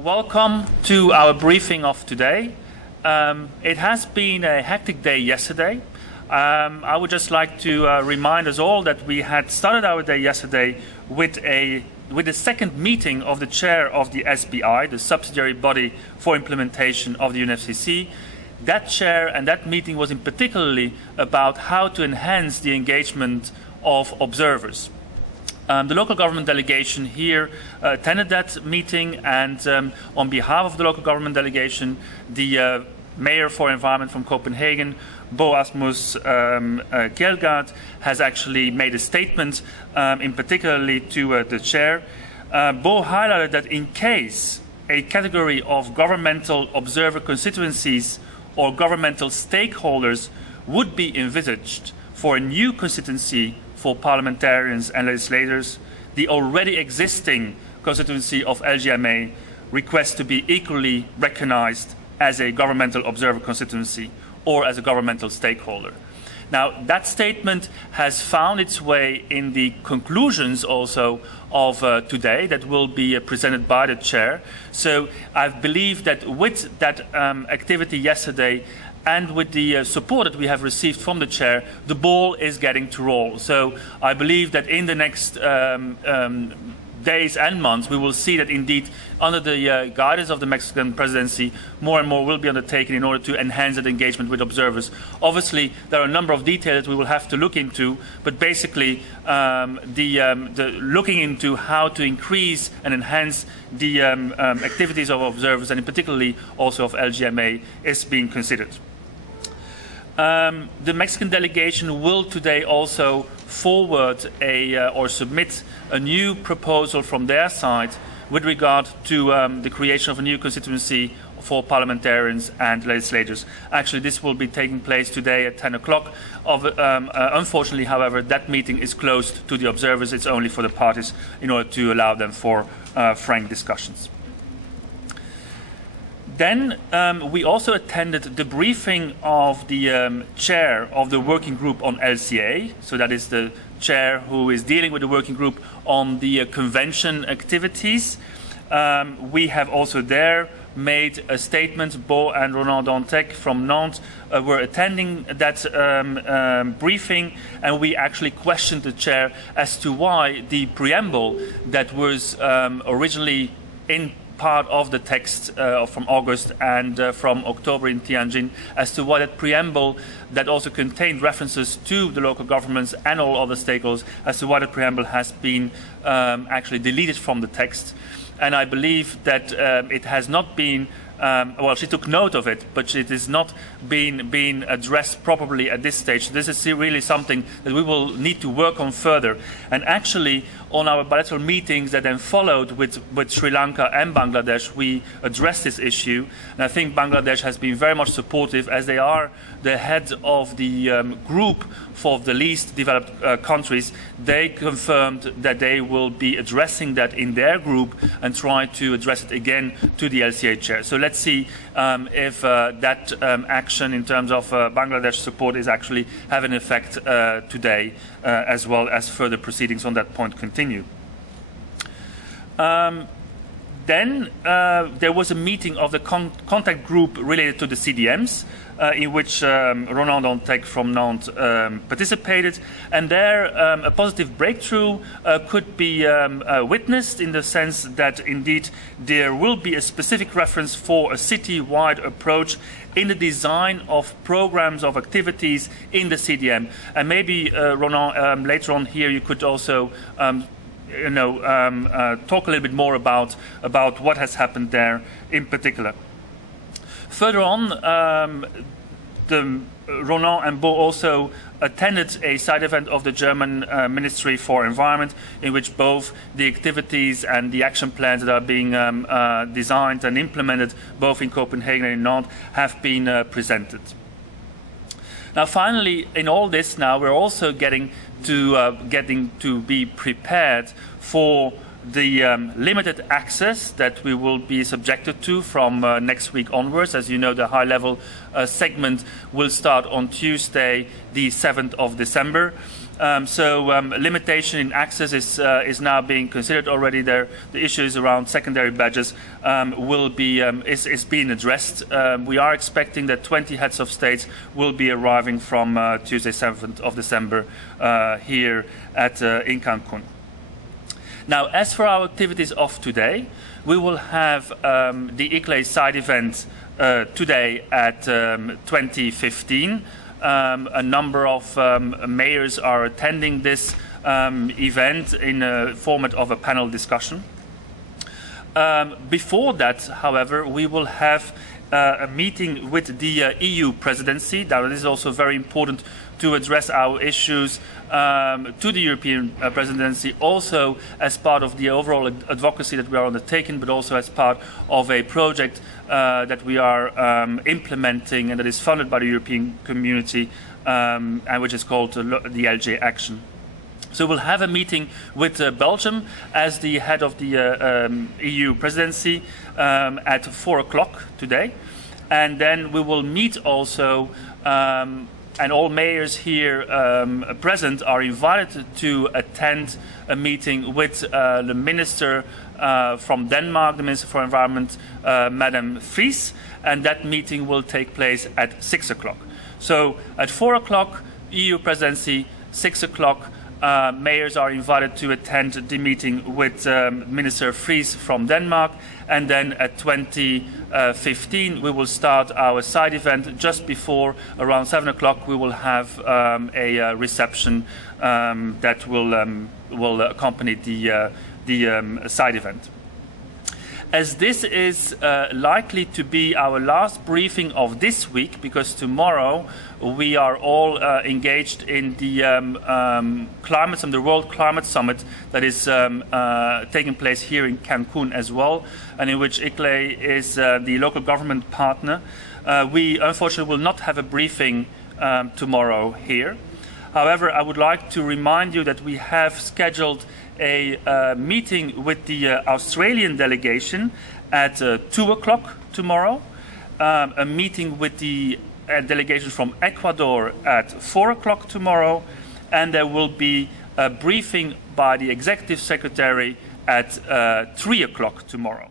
Welcome to our briefing of today. It has been a hectic day yesterday. I would just like to remind us all that we had started our day yesterday with the second meeting of the chair of the SBI, the Subsidary Body for implementation of the UNFCCC. That chair and that meeting was in particularly about how to enhance the engagement of observers. The local government delegation here attended that meeting, and on behalf of the local government delegation, the Mayor for Environment from Copenhagen, Bo Asmus Kjeldgaard, has actually made a statement, in particularly to the chair. Bo highlighted that in case a category of governmental observer constituencies or governmental stakeholders would be envisaged for a new constituency for parliamentarians and legislators, the already existing constituency of LGMA requests to be equally recognized as a governmental observer constituency or as a governmental stakeholder. Now, that statement has found its way in the conclusions also of today that will be presented by the chair. So I believe that with that activity yesterday and with the support that we have received from the chair, the ball is getting to roll. So I believe that in the next days and months, we will see that indeed, under the guidance of the Mexican presidency, more and more will be undertaken in order to enhance that engagement with observers. Obviously, there are a number of details we will have to look into, but basically, the looking into how to increase and enhance the activities of observers, and in particularly also of LGMA, is being considered. The Mexican delegation will today also forward or submit a new proposal from their side with regard to the creation of a new constituency for parliamentarians and legislators. Actually, this will be taking place today at 10 o'clock. Unfortunately, however, that meeting is closed to the observers. It's only for the parties in order to allow them for frank discussions. Then we also attended the briefing of the chair of the working group on LCA. So that is the chair who is dealing with the working group on the convention activities. We have also there made a statement. Bo and Ronan Dantec from Nantes were attending that briefing, and we actually questioned the chair as to why the preamble that was originally in part of the text from August and from October in Tianjin, as to why that preamble that also contained references to the local governments and all other stakeholders, as to why that preamble has been actually deleted from the text. And I believe that it has not been, well, she took note of it, but it is not being addressed properly at this stage. This is really something that we will need to work on further. And actually, on our bilateral meetings that then followed with Sri Lanka and Bangladesh, we addressed this issue. And I think Bangladesh has been very much supportive, as they are the head of the group for the least developed countries. They confirmed that they will be addressing that in their group and try to address it again to the LCA chair. So let's see if that action in terms of Bangladesh support is actually having an effect today, as well as further proceedings on that point continue. Then there was a meeting of the contact group related to the CDMs, in which Ronan Dantec from Nantes participated, and there a positive breakthrough could be witnessed, in the sense that indeed there will be a specific reference for a city-wide approach in the design of programs of activities in the CDM. And maybe, Ronan, later on here you could also talk a little bit more about what has happened there in particular. Further on, Ronan and Bo also attended a side event of the German Ministry for Environment, in which both the activities and the action plans that are being designed and implemented both in Copenhagen and in Nantes have been presented. Now, finally, in all this, now we're also getting to be prepared for the limited access that we will be subjected to from next week onwards. As you know, the high-level segment will start on Tuesday, the 7th of December. Limitation in access is now being considered already. The issues around secondary badges is being addressed. We are expecting that 20 heads of states will be arriving from Tuesday, 7th of December, here in Cancun. Now, as for our activities of today, we will have the ICLE side event today at 2015. A number of mayors are attending this event in a format of a panel discussion. Before that, however, we will have a meeting with the EU presidency. Now, this is also very important to address our issues to the European presidency, also as part of the overall advocacy that we are undertaking, but also as part of a project that we are implementing and that is funded by the European community, and which is called the LG Action. So we'll have a meeting with Belgium as the head of the EU presidency at 4 o'clock today. And then we will meet also, and all mayors here present are invited to attend a meeting with the minister from Denmark, the Minister for Environment, Madam Friis, and that meeting will take place at 6 o'clock. So at 4 o'clock, EU presidency, 6 o'clock, mayors are invited to attend the meeting with Minister Friis from Denmark, and then at 2015 we will start our side event. Just before, around 7 o'clock, we will have a reception that will accompany the side event. As this is likely to be our last briefing of this week, because tomorrow we are all engaged in the climate and the World Climate Summit that is taking place here in Cancun as well, and in which ICLE is the local government partner. We unfortunately will not have a briefing tomorrow here. However, I would like to remind you that we have scheduled a meeting with the Australian delegation at 2 o'clock tomorrow, a meeting with the delegation from Ecuador at 4 o'clock tomorrow, and there will be a briefing by the Executive Secretary at 3 o'clock tomorrow.